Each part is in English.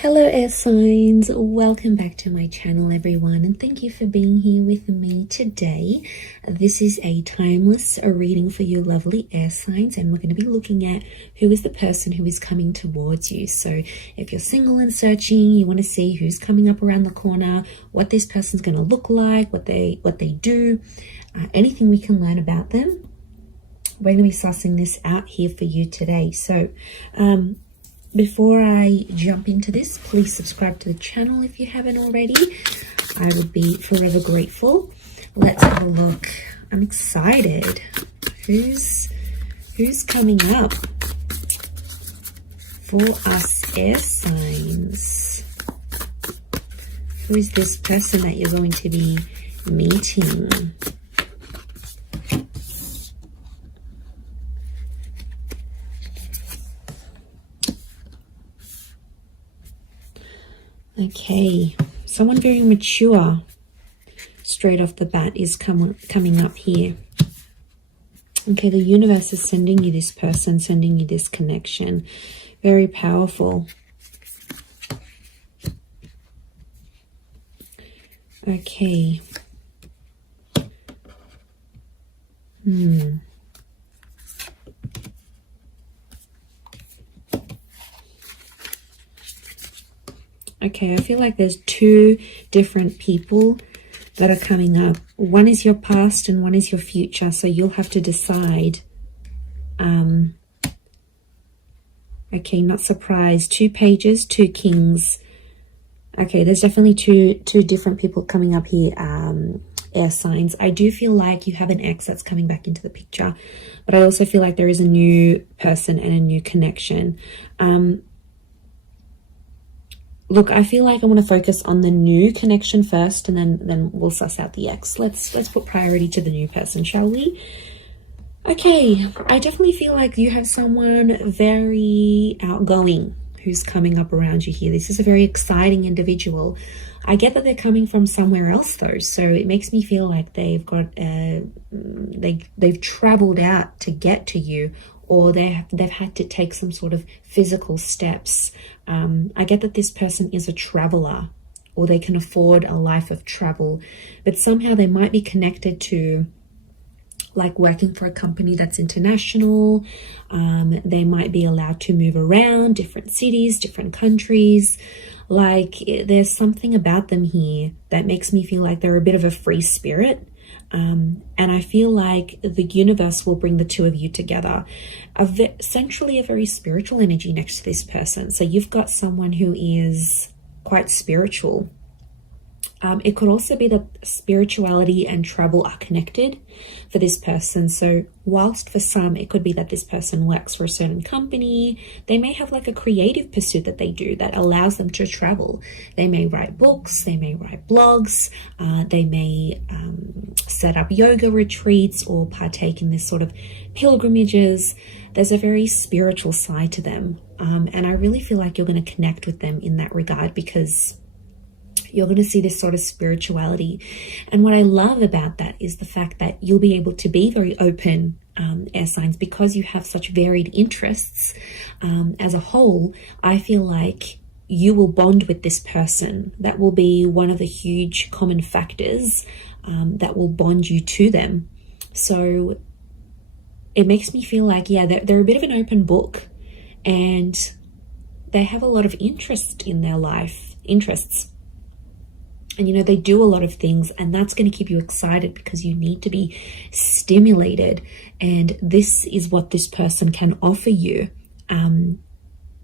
Hello air signs, welcome back to my channel everyone, and thank you for being here with me today. This is a timeless reading for you lovely air signs, and we're going to be looking at who is the person who is coming towards you. So if you're single and searching, you want to see who's coming up around the corner, what this person's going to look like, what they do, anything we can learn about them. We're going to be sussing this out here for you today. So before I jump into this, please subscribe to the channel if you haven't already. I would be forever grateful. Let's have a look. I'm excited. Who's coming up for us air signs? Who is this person that you're going to be meeting? Okay, someone very mature straight off the bat is coming up here. Okay, the universe is sending you this person, sending you this connection. Very powerful. Okay. Okay, I feel like there's two different people that are coming up. One is your past and one is your future. So you'll have to decide. Okay, not surprised. 2 pages, 2 kings. Okay, there's definitely two different people coming up here, air signs. I do feel like you have an ex that's coming back into the picture. But I also feel like there is a new person and a new connection. Look, I feel like I want to focus on the new connection first, and then we'll suss out the ex. Let's put priority to the new person, shall we? Okay, I definitely feel like you have someone very outgoing who's coming up around you here. This is a very exciting individual. I get that they're coming from somewhere else though, so it makes me feel like they've got they've traveled out to get to you, or they've had to take some sort of physical steps. I get that this person is a traveler, or they can afford a life of travel, but somehow they might be connected to like working for a company that's international. They might be allowed to move around different cities, different countries. Like there's something about them here that makes me feel like they're a bit of a free spirit. And I feel like the universe will bring the two of you together. Essentially a very spiritual energy next to this person. So you've got someone who is quite spiritual. It could also be that spirituality and travel are connected for this person. So whilst for some, it could be that this person works for a certain company, they may have like a creative pursuit that they do that allows them to travel. They may write books, they may write blogs, they may set up yoga retreats or partake in this sort of pilgrimages. There's a very spiritual side to them. And I really feel like you're going to connect with them in that regard, because you're going to see this sort of spirituality. And what I love about that is the fact that you'll be able to be very open, air signs, because you have such varied interests. As a whole, I feel like you will bond with this person. That will be one of the huge common factors that will bond you to them. So it makes me feel like, yeah, they're a bit of an open book, and they have a lot of interest in their life, interests. And, you know, they do a lot of things, and that's going to keep you excited because you need to be stimulated. And this is what this person can offer you. And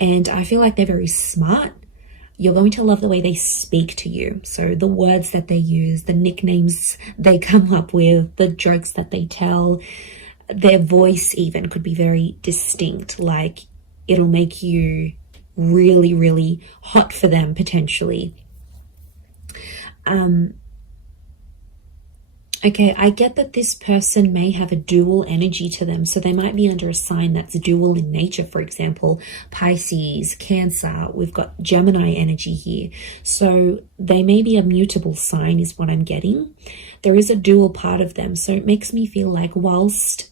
I feel like they're very smart. You're going to love the way they speak to you. So the words that they use, the nicknames they come up with, the jokes that they tell, their voice even could be very distinct. Like it'll make you really, really hot for them potentially. Okay, I get that this person may have a dual energy to them. So they might be under a sign that's dual in nature. For example, Pisces, Cancer, we've got Gemini energy here. So they may be a mutable sign is what I'm getting. There is a dual part of them. So it makes me feel like whilst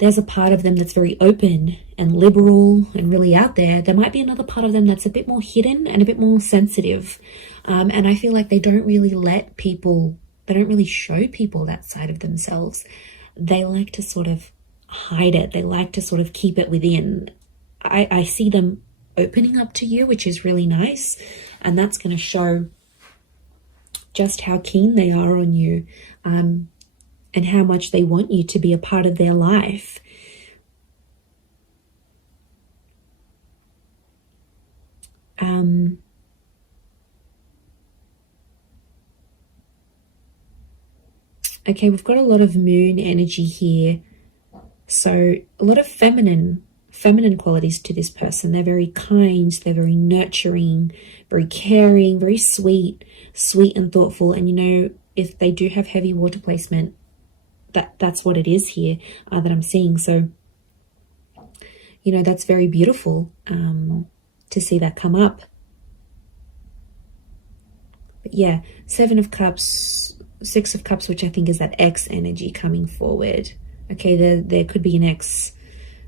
there's a part of them that's very open and liberal and really out there. There might be another part of them that's a bit more hidden and a bit more sensitive. And I feel like they don't really show people that side of themselves. They like to sort of hide it. They like to sort of keep it within. I see them opening up to you, which is really nice. And that's going to show just how keen they are on you, and how much they want you to be a part of their life. Okay, we've got a lot of moon energy here. So a lot of feminine qualities to this person. They're very kind, they're very nurturing, very caring, very sweet and thoughtful. And you know, if they do have heavy water placement, that's what it is here that I'm seeing. So, you know, that's very beautiful to see that come up. But yeah, 7 of Cups, 6 of Cups, which I think is that ex energy coming forward. Okay, there could be an ex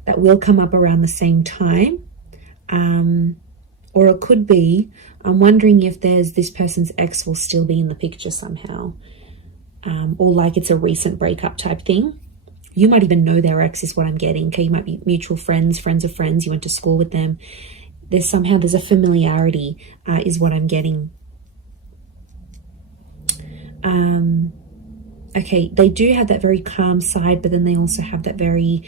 that will come up around the same time. Or it could be, I'm wondering if this person's ex will still be in the picture somehow. Or like it's a recent breakup type thing. You might even know their ex is what I'm getting. Okay, you might be mutual friends of friends. You went to school with them. There's a familiarity is what I'm getting. Okay, they do have that very calm side, but then they also have that very,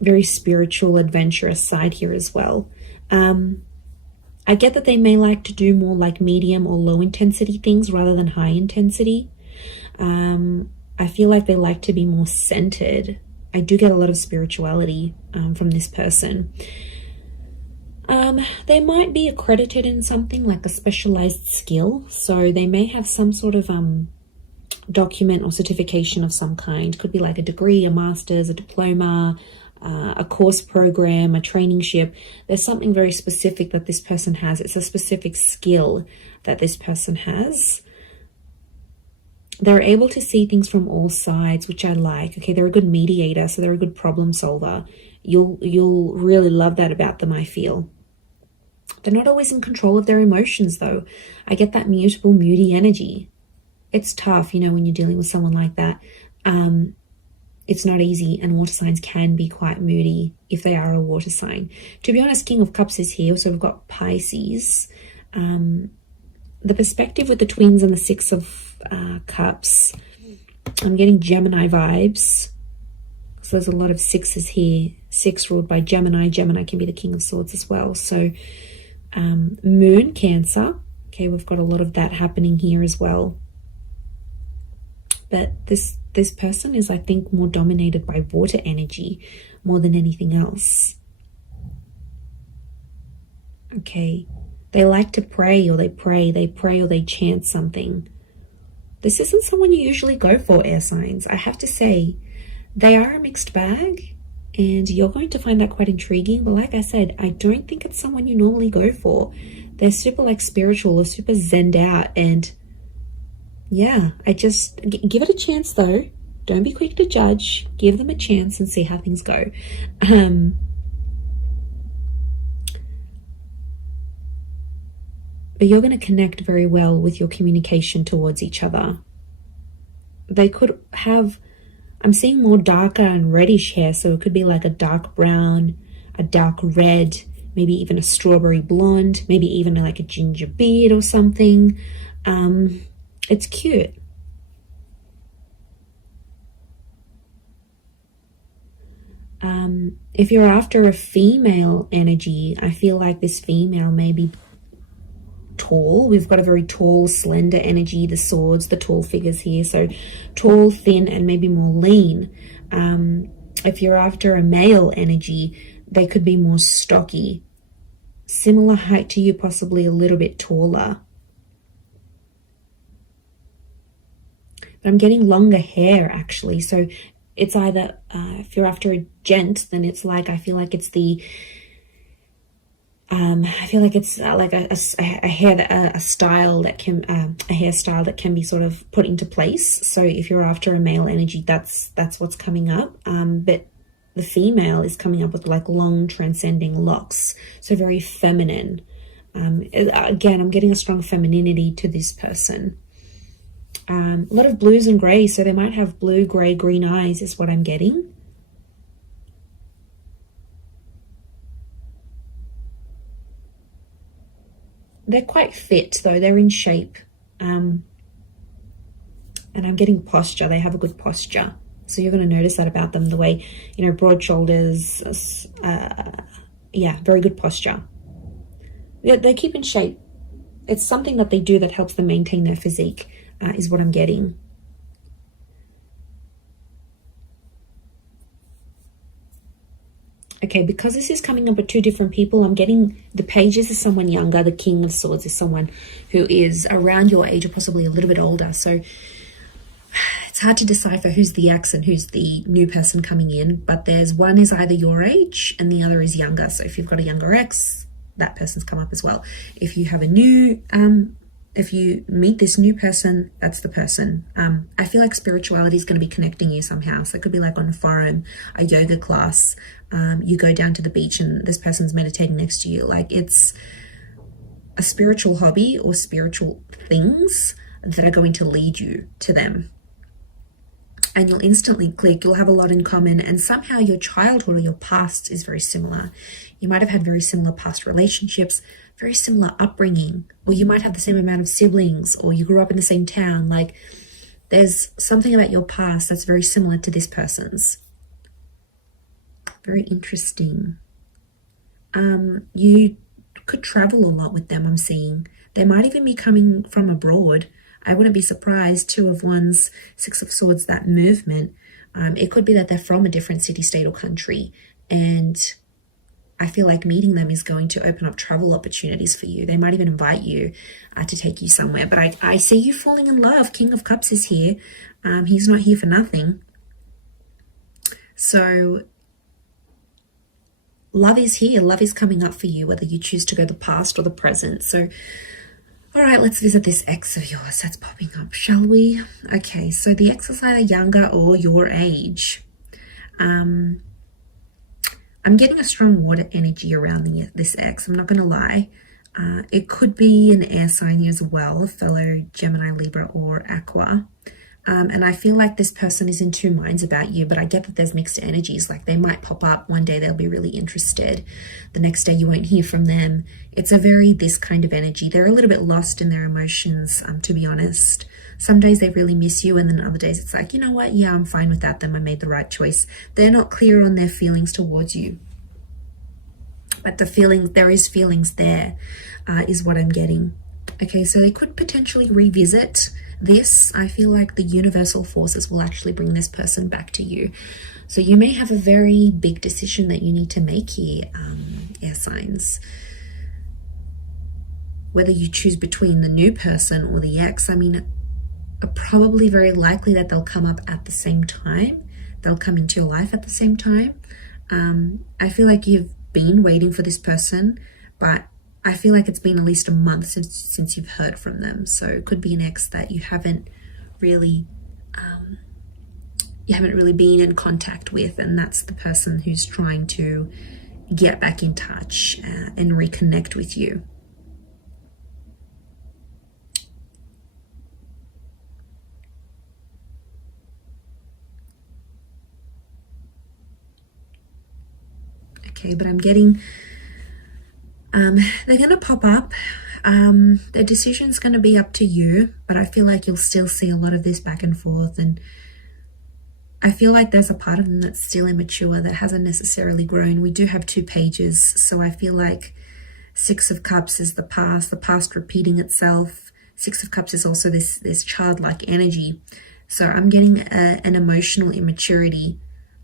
very spiritual, adventurous side here as well. I get that they may like to do more like medium or low intensity things rather than high intensity. I feel like they like to be more centered. I do get a lot of spirituality from this person. They might be accredited in something like a specialized skill. So they may have some sort of document or certification of some kind. Could be like a degree, a master's, a diploma, a course program, a traineeship. There's something very specific that this person has. It's a specific skill that this person has. They're able to see things from all sides, which I like. Okay, they're a good mediator, so they're a good problem solver. You'll really love that about them, I feel. They're not always in control of their emotions, though. I get that mutable, moody energy. It's tough, you know, when you're dealing with someone like that. It's not easy, and water signs can be quite moody if they are a water sign. To be honest, King of Cups is here, so we've got Pisces. The perspective with the twins and the 6 of Cups, I'm getting Gemini vibes. So there's a lot of 6s here. 6 ruled by Gemini. Gemini can be the King of Swords as well. So Moon, Cancer. Okay, we've got a lot of that happening here as well. But this person is, I think, more dominated by water energy more than anything else. Okay. They like to pray, or they pray or they chant something. This isn't someone you usually go for, air signs. I have to say, they are a mixed bag, and you're going to find that quite intriguing. But like I said, I don't think it's someone you normally go for. They're super like spiritual or super zenned out, and yeah, I just give it a chance though. Don't be quick to judge. Give them a chance and see how things go. But you're going to connect very well with your communication towards each other. They could have, I'm seeing more darker and reddish hair, so it could be like a dark brown, a dark red, maybe even a strawberry blonde, maybe even like a ginger beard or something. It's cute. If you're after a female energy, I feel like this female may be tall. We've got a very tall, slender energy, the swords, the tall figures here. So tall, thin, and maybe more lean. If you're after a male energy, they could be more stocky. Similar height to you, possibly a little bit taller. But I'm getting longer hair, actually. So it's either, if you're after a gent, then it's like, I feel like it's the I feel like it's like a style that can a hairstyle that can be sort of put into place. So if you're after a male energy, that's what's coming up. But the female is coming up with like long transcending locks, so very feminine. Again, I'm getting a strong femininity to this person. A lot of blues and grays, so they might have blue, grey, green eyes is what I'm getting. They're quite fit though, they're in shape. And I'm getting posture, they have a good posture. So you're going to notice that about them, the way, you know, broad shoulders, yeah, very good posture. They keep in shape. It's something that they do that helps them maintain their physique, is what I'm getting. Okay, because this is coming up with two different people, I'm getting the pages is someone younger, the King of Swords is someone who is around your age or possibly a little bit older. So it's hard to decipher who's the ex and who's the new person coming in, but there's one is either your age and the other is younger. So if you've got a younger ex, that person's come up as well. If you have a new, if you meet this new person, that's the person. I feel like spirituality is going to be connecting you somehow. So it could be like on a forum, a yoga class. You go down to the beach and this person's meditating next to you. Like it's a spiritual hobby or spiritual things that are going to lead you to them. And you'll instantly click, you'll have a lot in common, and somehow your childhood or your past is very similar. You might have had very similar past relationships, very similar upbringing, or you might have the same amount of siblings, or you grew up in the same town. Like there's something about your past that's very similar to this person's. Very interesting. You could travel a lot with them, I'm seeing. They might even be coming from abroad. I wouldn't be surprised. Two of Wands, Six of Swords, that movement. It could be that they're from a different city, state, or country. And I feel like meeting them is going to open up travel opportunities for you. They might even invite you to take you somewhere. But I see you falling in love. King of Cups is here. He's not here for nothing. So love is here. Love is coming up for you, whether you choose to go the past or the present. So all right, let's visit this ex of yours that's popping up, shall we? Okay, so the ex is either younger or your age. I'm getting a strong water energy around this ex, I'm not going to lie. It could be an air sign as well, a fellow Gemini, Libra, or Aqua. And I feel like this person is in two minds about you, but I get that there's mixed energies. Like they might pop up one day, they'll be really interested. The next day you won't hear from them. It's a very this kind of energy. They're a little bit lost in their emotions, to be honest. Some days they really miss you, and then other days it's like, you know what? Yeah, I'm fine with that. Then I made the right choice. They're not clear on their feelings towards you. But the feelings, there is feelings there, is what I'm getting. Okay, so they could potentially revisit this. I feel like the universal forces will actually bring this person back to you. So you may have a very big decision that you need to make here, air signs. Whether you choose between the new person or the ex, I mean, probably very likely that they'll come up at the same time. They'll come into your life at the same time. I feel like you've been waiting for this person, but I feel like it's been at least a month since you've heard from them. So it could be an ex that you haven't really been in contact with, and that's the person who's trying to get back in touch and reconnect with you. Okay, but I'm getting they're going to pop up. Their decision's going to be up to you, but I feel like you'll still see a lot of this back and forth, and I feel like there's a part of them that's still immature, that hasn't necessarily grown. We do have two pages, so I feel like Six of Cups is the past repeating itself. Six of Cups is also this childlike energy. So I'm getting an emotional immaturity.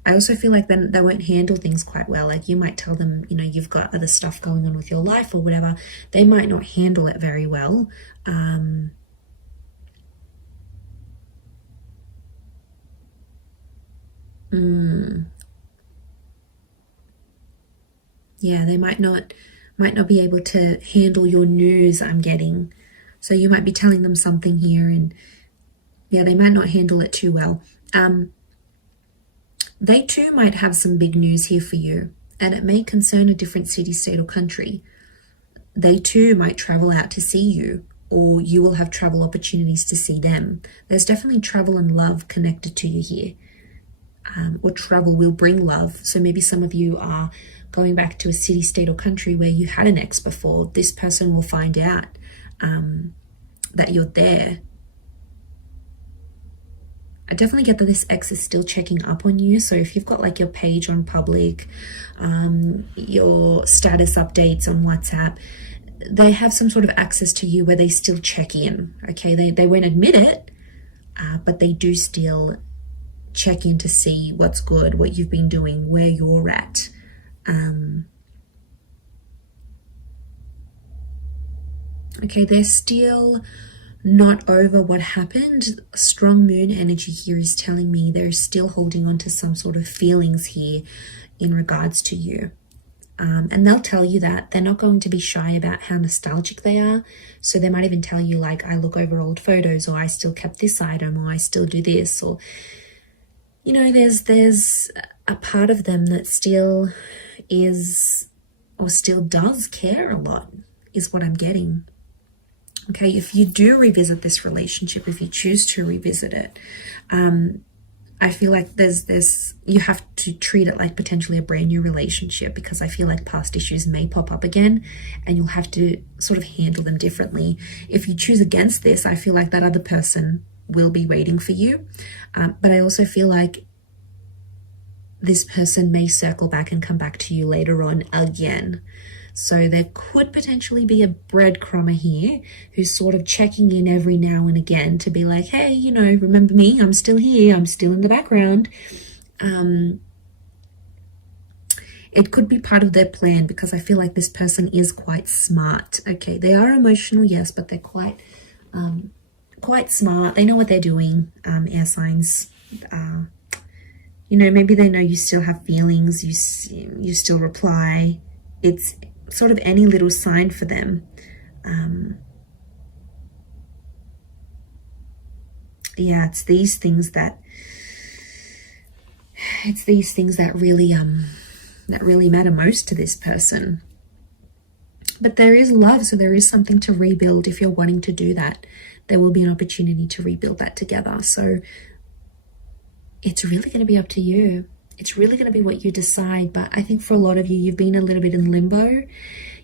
I also feel like then they won't handle things quite well. Like you might tell them, you know, you've got other stuff going on with your life or whatever. They might not handle it very well. Yeah, they might not might not be able to handle your news, I'm getting. So you might be telling them something here and yeah, they might not handle it too well. They too might have some big news here for you, and it may concern a different city, state, or country. They too might travel out to see you, or you will have travel opportunities to see them. There's definitely travel and love connected to you here. Or travel will bring love. So maybe some of you are going back to a city, state, or country where you had an ex before. This person will find out that you're there. I definitely get that this ex is still checking up on you. So if you've got like your page on public, your status updates on WhatsApp, they have some sort of access to you where they still check in. Okay, they won't admit it, but they do still check in to see what's good, what you've been doing, where you're at. Okay, they're still not over what happened. Strong moon energy here is telling me they're still holding on to some sort of feelings here in regards to you. And they'll tell you that. They're not going to be shy about how nostalgic they are. So they might even tell you like, I look over old photos, or I still kept this item, or I still do this, or, you know, there's a part of them that still is, or still does care a lot, is what I'm getting. Okay, if you do revisit this relationship, if you choose to revisit it, I feel like you have to treat it like potentially a brand new relationship, because I feel like past issues may pop up again and you'll have to sort of handle them differently. If you choose against this, I feel like that other person will be waiting for you. But I also feel like this person may circle back and come back to you later on again. So there could potentially be a breadcrumber here who's sort of checking in every now and again to be like, hey, you know, remember me? I'm still here. I'm still in the background. It could be part of their plan, because I feel like this person is quite smart. Okay, they are emotional, yes, but they're quite smart. They know what they're doing, air signs. You know, maybe they know you still have feelings. You still reply. It's sort of any little sign for them. Yeah, it's these things that really matter most to this person. But there is love, so there is something to rebuild. If you're wanting to do that, there will be an opportunity to rebuild that together. So it's really going to be up to you. It's really going to be what you decide. But I think for a lot of you, you've been a little bit in limbo.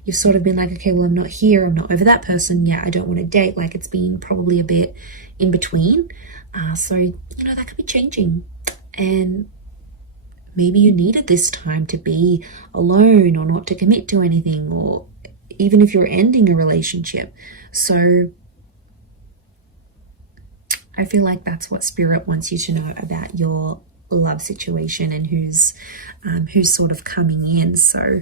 You've sort of been like, okay, well, I'm not here. I'm not over that person. Yeah, I don't want to date. Like, it's been probably a bit in between. So, you know, that could be changing. And maybe you needed this time to be alone, or not to commit to anything, or even if you're ending a relationship. So I feel like that's what Spirit wants you to know about your love situation and who's sort of coming in. So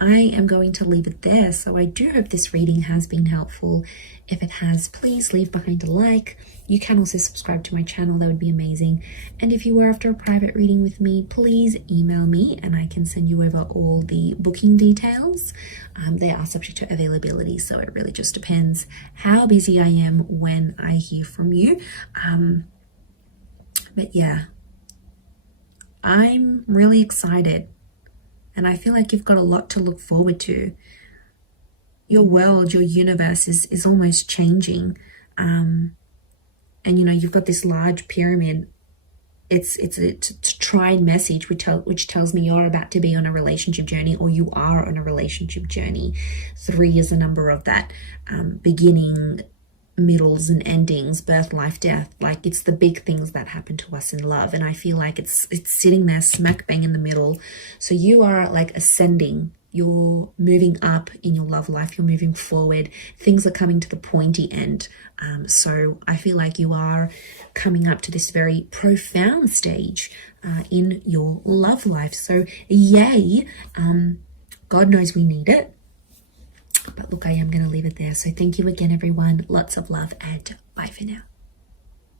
I am going to leave it there. So I do hope this reading has been helpful. If it has, please leave behind a like. You can also subscribe to my channel. That would be amazing. And if you were after a private reading with me, please email me and I can send you over all the booking details. They are subject to availability, so it really just depends how busy I am when I hear from you. But yeah, I'm really excited, and I feel like you've got a lot to look forward to. Your world, your universe is almost changing. And you know, you've got this large pyramid. It's a tried message which tells me you're about to be on a relationship journey, or you are on a relationship journey. 3 is a number of that, beginning, middles and endings, birth, life, death. Like, it's the big things that happen to us in love, and I feel like it's sitting there smack bang in the middle. So you are like ascending, you're moving up in your love life, you're moving forward, things are coming to the pointy end. So I feel like you are coming up to this very profound stage in your love life. So yay, God knows we need it. But look, I am going to leave it there. So thank you again, everyone. Lots of love, and bye for now.